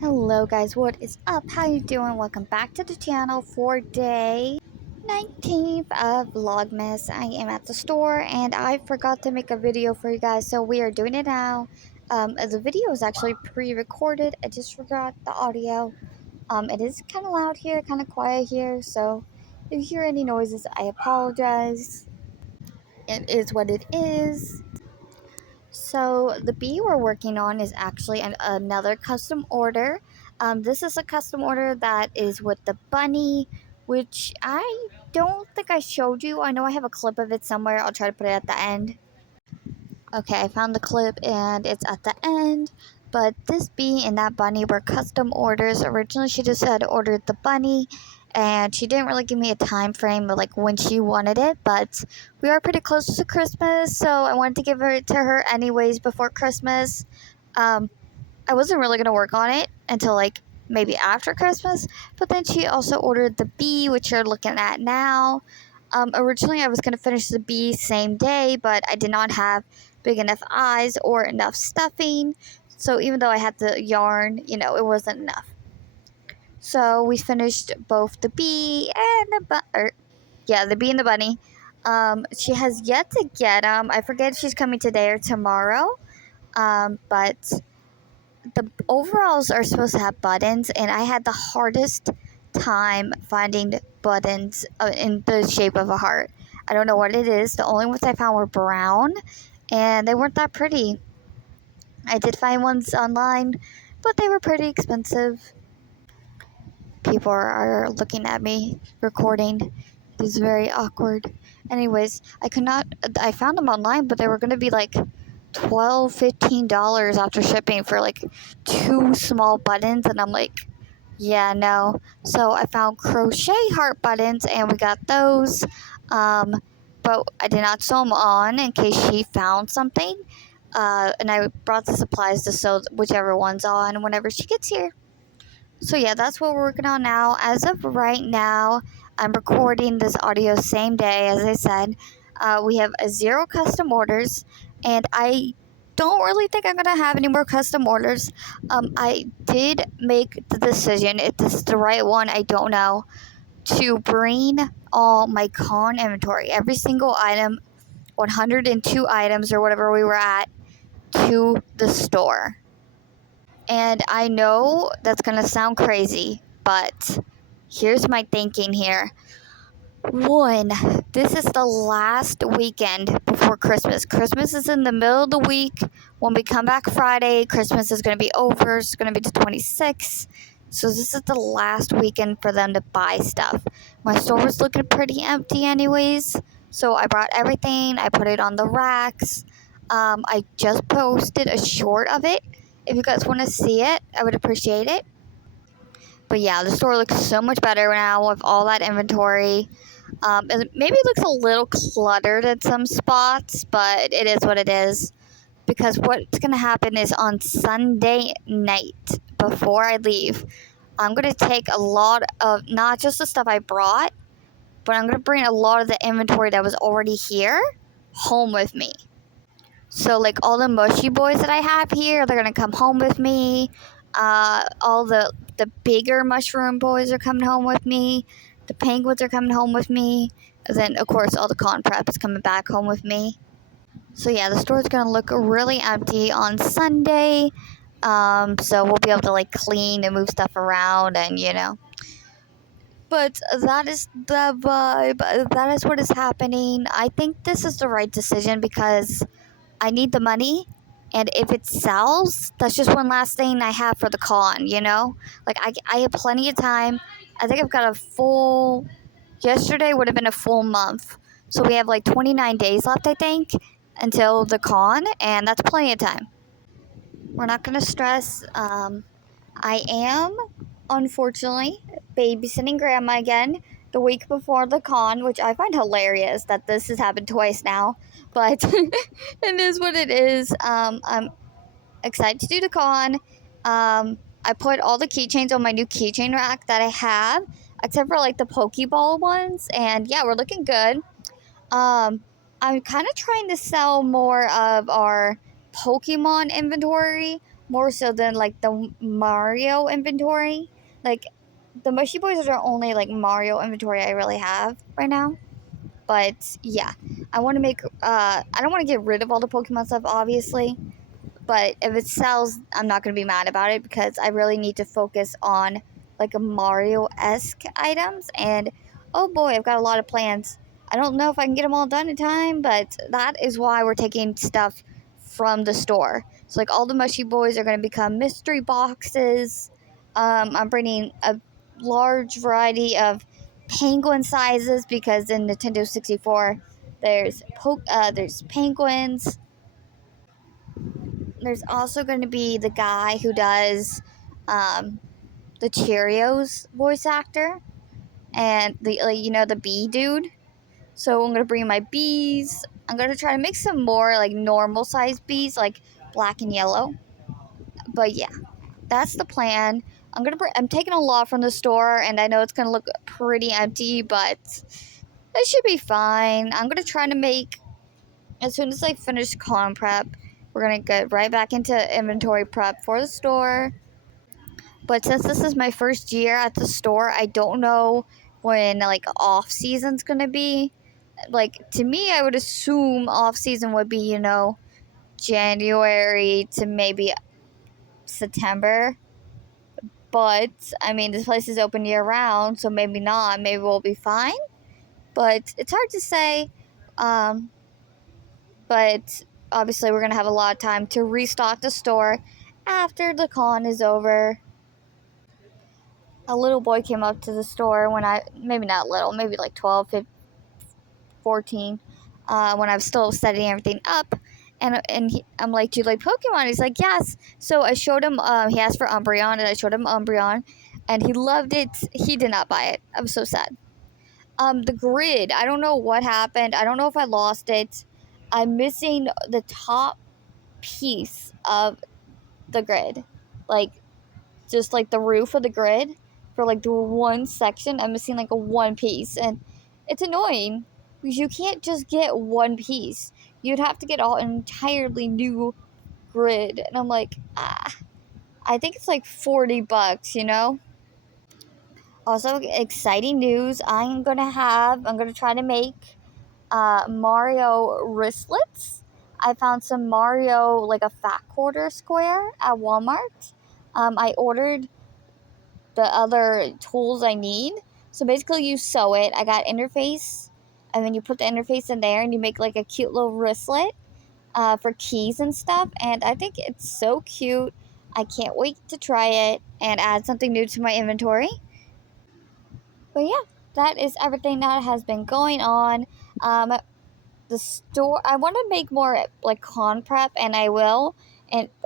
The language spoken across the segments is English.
Hello guys, what is up? How you doing? Welcome back to the channel for day 19th of Vlogmas. I am at the store and I forgot to make a video for you guys, so we are doing it now. The video is actually pre-recorded. I just forgot the audio. It is kind of loud here, kind of quiet here, so if you hear any noises, I apologize. It is what it is. So the bee we're working on is actually another custom order. This is a custom order that is with the bunny, which I don't think I showed you. I know I have a clip of it somewhere. I'll try to put it at the end. Okay, I found the clip and it's at the end. But this bee and that bunny were custom orders. Originally, she just had ordered the bunny, and she didn't really give me a time frame of like when she wanted it. But we are pretty close to Christmas, so I wanted to give it to her anyways before Christmas. I wasn't really gonna work on it until like maybe after Christmas. But then she also ordered the bee, which you're looking at now. Originally, I was gonna finish the bee same day, but I did not have big enough eyes or enough stuffing. So even though I had the yarn, it wasn't enough. So we finished both the bee and the bee and the bunny. She has yet to get them. I forget if she's coming today or tomorrow. But the overalls are supposed to have buttons, and I had the hardest time finding buttons in the shape of a heart. I don't know what it is. The only ones I found were brown, and they weren't that pretty. I did find ones online, but they were pretty expensive. People are looking at me recording. It is very awkward. Anyways, I found them online, but they were going to be like $12-15 after shipping for like two small buttons, and I'm like, yeah, no. So I found crochet heart buttons, and we got those. But I did not sew them on in case she found something. And I brought the supplies to sew whichever one's on whenever she gets here. So yeah, that's what we're working on now. As of right now, I'm recording this audio same day, as I said. We have 0 custom orders, and I don't really think I'm going to have any more custom orders. I did make the decision, if this is the right one, I don't know, to bring all my con inventory, every single item, 102 items or whatever we were at, to the store. And I know that's going to sound crazy, but here's my thinking here. One, this is the last weekend before Christmas. Christmas is in the middle of the week. When we come back Friday, Christmas is going to be over. It's going to be the 26th. So this is the last weekend for them to buy stuff. My store was looking pretty empty anyways. So I brought everything. I put it on the racks. I just posted a short of it. If you guys want to see it, I would appreciate it. But yeah, the store looks so much better now with all that inventory. Maybe it looks a little cluttered at some spots, but it is what it is. Because what's going to happen is on Sunday night, before I leave, I'm going to take a lot of, not just the stuff I brought, but I'm going to bring a lot of the inventory that was already here home with me. So, like, all the mushy boys that I have here, they're going to come home with me. All the bigger mushroom boys are coming home with me. The penguins are coming home with me. And then, of course, all the con prep is coming back home with me. So, yeah, the store's going to look really empty on Sunday. So we'll be able to, like, clean and move stuff around and, But that is the vibe. That is what is happening. I think this is the right decision because I need the money, and if it sells, that's just one last thing I have for the con, Like, I have plenty of time. I think I've got yesterday would have been a full month. So we have like 29 days left, I think, until the con, and that's plenty of time. We're not going to stress. I am, unfortunately, babysitting grandma again the week before the con, which I find hilarious that this has happened twice now, but it is what it is. I'm excited to do the con. I put all the keychains on my new keychain rack that I have, except for like the Pokeball ones, and yeah, we're looking good. I'm kind of trying to sell more of our Pokemon inventory more so than like the Mario inventory. Like the Mushy Boys are the only like Mario inventory I really have right now. But yeah, I want to make. I don't want to get rid of all the Pokemon stuff, obviously. But if it sells, I'm not gonna be mad about it because I really need to focus on like a Mario-esque items. And oh boy, I've got a lot of plans. I don't know if I can get them all done in time, but that is why we're taking stuff from the store. So like all the Mushy Boys are gonna become mystery boxes. I'm bringing a large variety of penguin sizes because in Nintendo 64 there's penguins. There's also going to be the guy who does the Cheerios voice actor and the the bee dude. So I'm gonna bring my bees. I'm gonna try to make some more like normal sized bees, like black and yellow. But yeah, that's the plan. I'm taking a lot from the store, and I know it's gonna look pretty empty, but it should be fine. I'm gonna try to make as soon as I finish con prep. We're gonna get right back into inventory prep for the store. But since this is my first year at the store, I don't know when like off season's gonna be. Like to me, I would assume off season would be January to maybe September. But I mean, this place is open year round, so maybe not. Maybe we'll be fine. But it's hard to say. Um, but obviously, we're gonna have a lot of time to restock the store after the con is over. A little boy came up to the store when maybe not little, maybe like 12, 15, 14, when I was still setting everything up. I'm like, do you like Pokemon? He's like, yes. So I showed him, he asked for Umbreon, and I showed him Umbreon, and he loved it. He did not buy it. I was so sad. The grid, I don't know what happened. I don't know if I lost it. I'm missing the top piece of the grid. Like, just like the roof of the grid for like the one section. I'm missing like a one piece, and it's annoying because you can't just get one piece. You'd have to get an entirely new grid, and I'm like, I think it's like $40, you know. Also, exciting news! I'm gonna try to make Mario wristlets. I found some Mario like a fat quarter square at Walmart. I ordered the other tools I need. So basically, you sew it. I got interface, and then you put the interface in there, and you make like a cute little wristlet for keys and stuff. And I think it's so cute. I can't wait to try it and add something new to my inventory. But yeah, that is everything that has been going on. The store, I want to make more like con prep, and I will,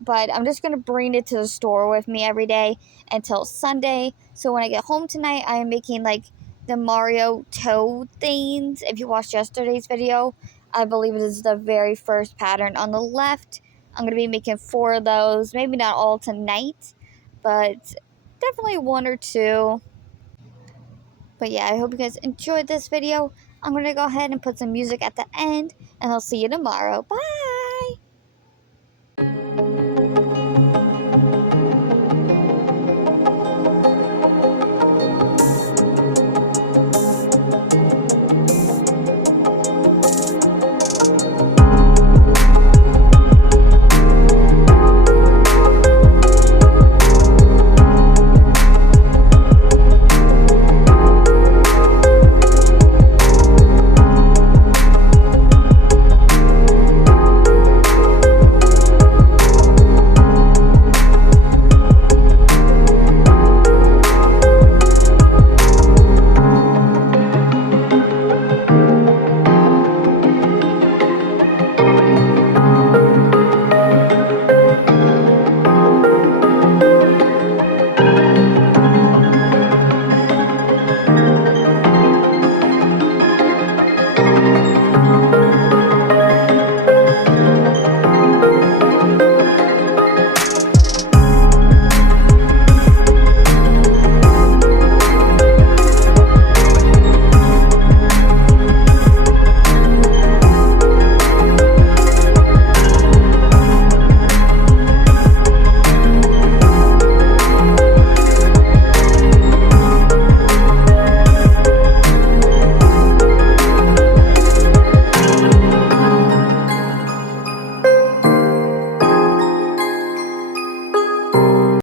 but I'm just gonna bring it to the store with me every day until Sunday. So when I get home tonight, I am making like the Mario Toad things. If you watched yesterday's video, I believe it is the very first pattern on the left. I'm gonna be making 4 of those, maybe not all tonight, but definitely 1 or 2. But yeah, I hope you guys enjoyed this video. I'm going to go ahead and put some music at the end, and I'll see you tomorrow. Bye!